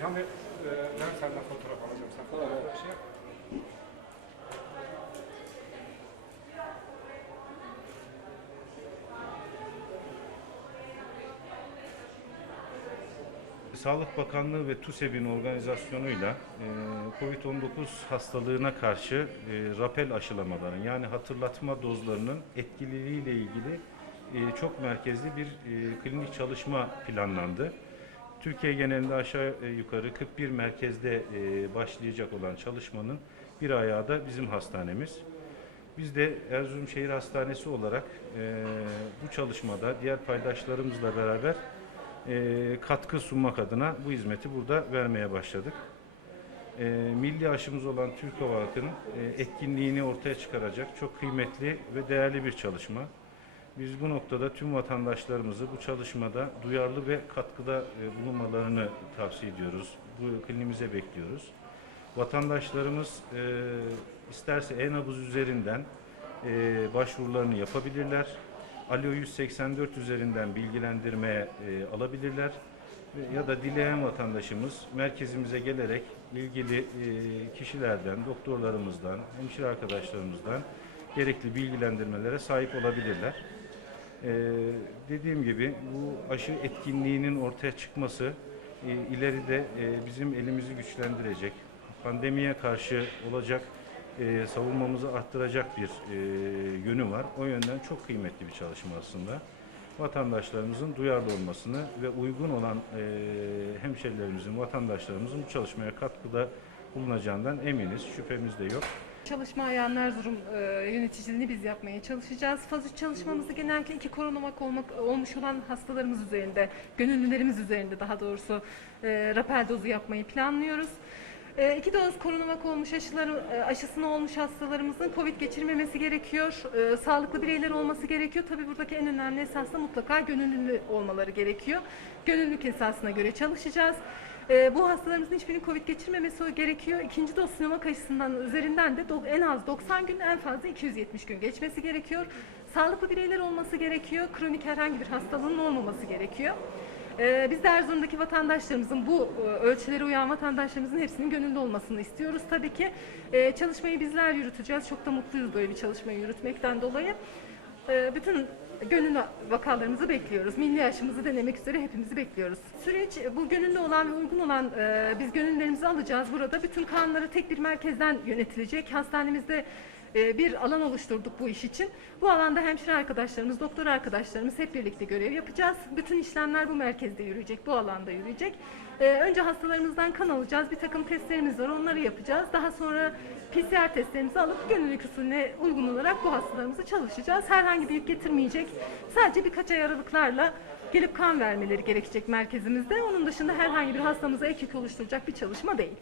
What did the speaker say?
İlhan Bey, e, ben senden fotoğraf alacağım. Sen fotoğraf şey yap. Sağlık Bakanlığı ve TUSEB'in organizasyonuyla e, COVID-19 hastalığına karşı e, rapel aşılamaların yani hatırlatma dozlarının etkililiğiyle ilgili e, çok merkezli bir e, klinik çalışma planlandı. Türkiye genelinde aşağı e, yukarı 41 merkezde e, başlayacak olan çalışmanın bir ayağı da bizim hastanemiz. Biz de Erzurum Şehir Hastanesi olarak e, bu çalışmada diğer paydaşlarımızla beraber katkı sunmak adına bu hizmeti burada vermeye başladık. Milli aşımız olan Türk Hava etkinliğini ortaya çıkaracak çok kıymetli ve değerli bir çalışma. Biz bu noktada tüm vatandaşlarımızı bu çalışmada duyarlı ve katkıda e, bulunmalarını tavsiye ediyoruz. Bu klinimize bekliyoruz. Vatandaşlarımız e, isterse e-nabız üzerinden e, başvurularını yapabilirler. Alo 184 üzerinden bilgilendirmeye e, alabilirler. Ya da dileyen vatandaşımız merkezimize gelerek ilgili e, kişilerden, doktorlarımızdan, hemşire arkadaşlarımızdan gerekli bilgilendirmelere sahip olabilirler. Ee, dediğim gibi bu aşı etkinliğinin ortaya çıkması e, ileride e, bizim elimizi güçlendirecek, pandemiye karşı olacak e, savunmamızı arttıracak bir e, yönü var. O yönden çok kıymetli bir çalışma aslında. Vatandaşlarımızın duyarlı olmasını ve uygun olan e, hemşerilerimizin, vatandaşlarımızın bu çalışmaya katkıda bulunacağından eminiz, şüphemiz de yok. Çalışma ayağının Erzurum e, yöneticiliğini biz yapmaya çalışacağız. Faz 3 çalışmamızı genellikle iki koronamak olmak, olmuş olan hastalarımız üzerinde, gönüllülerimiz üzerinde daha doğrusu e, rapel dozu yapmayı planlıyoruz. E, iki doz koronamak olmuş aşıları, e, aşısını olmuş hastalarımızın COVID geçirmemesi gerekiyor. E, sağlıklı bireyler olması gerekiyor. Tabii buradaki en önemli esas da mutlaka gönüllü olmaları gerekiyor. Gönüllülük esasına göre çalışacağız. Ee, bu hastalarımızın hiçbirinin COVID geçirmemesi gerekiyor. İkinci doz Sinovac aşısından üzerinden de en az 90 gün en fazla 270 gün geçmesi gerekiyor. Sağlıklı bireyler olması gerekiyor. Kronik herhangi bir hastalığın olmaması gerekiyor. Ee, biz de Erzurum'daki vatandaşlarımızın bu e, ölçülere uyan vatandaşlarımızın hepsinin gönüllü olmasını istiyoruz. Tabii ki e, çalışmayı bizler yürüteceğiz. Çok da mutluyuz böyle bir çalışmayı yürütmekten dolayı. Ee, bütün gönüllü vakalarımızı bekliyoruz. Milli aşımızı denemek üzere hepimizi bekliyoruz. Süreç e, bu gönüllü olan ve uygun olan e, biz gönüllülerimizi alacağız burada. Bütün kanunları tek bir merkezden yönetilecek. Hastanemizde bir alan oluşturduk bu iş için. Bu alanda hemşire arkadaşlarımız, doktor arkadaşlarımız hep birlikte görev yapacağız. Bütün işlemler bu merkezde yürüyecek, bu alanda yürüyecek. E, önce hastalarımızdan kan alacağız. Bir takım testlerimiz var, onları yapacağız. Daha sonra PCR testlerimizi alıp gönüllülük usulüne uygun olarak bu hastalarımızı çalışacağız. Herhangi bir yük getirmeyecek. Sadece birkaç ay aralıklarla gelip kan vermeleri gerekecek merkezimizde. Onun dışında herhangi bir hastamıza ek oluşturacak bir çalışma değil.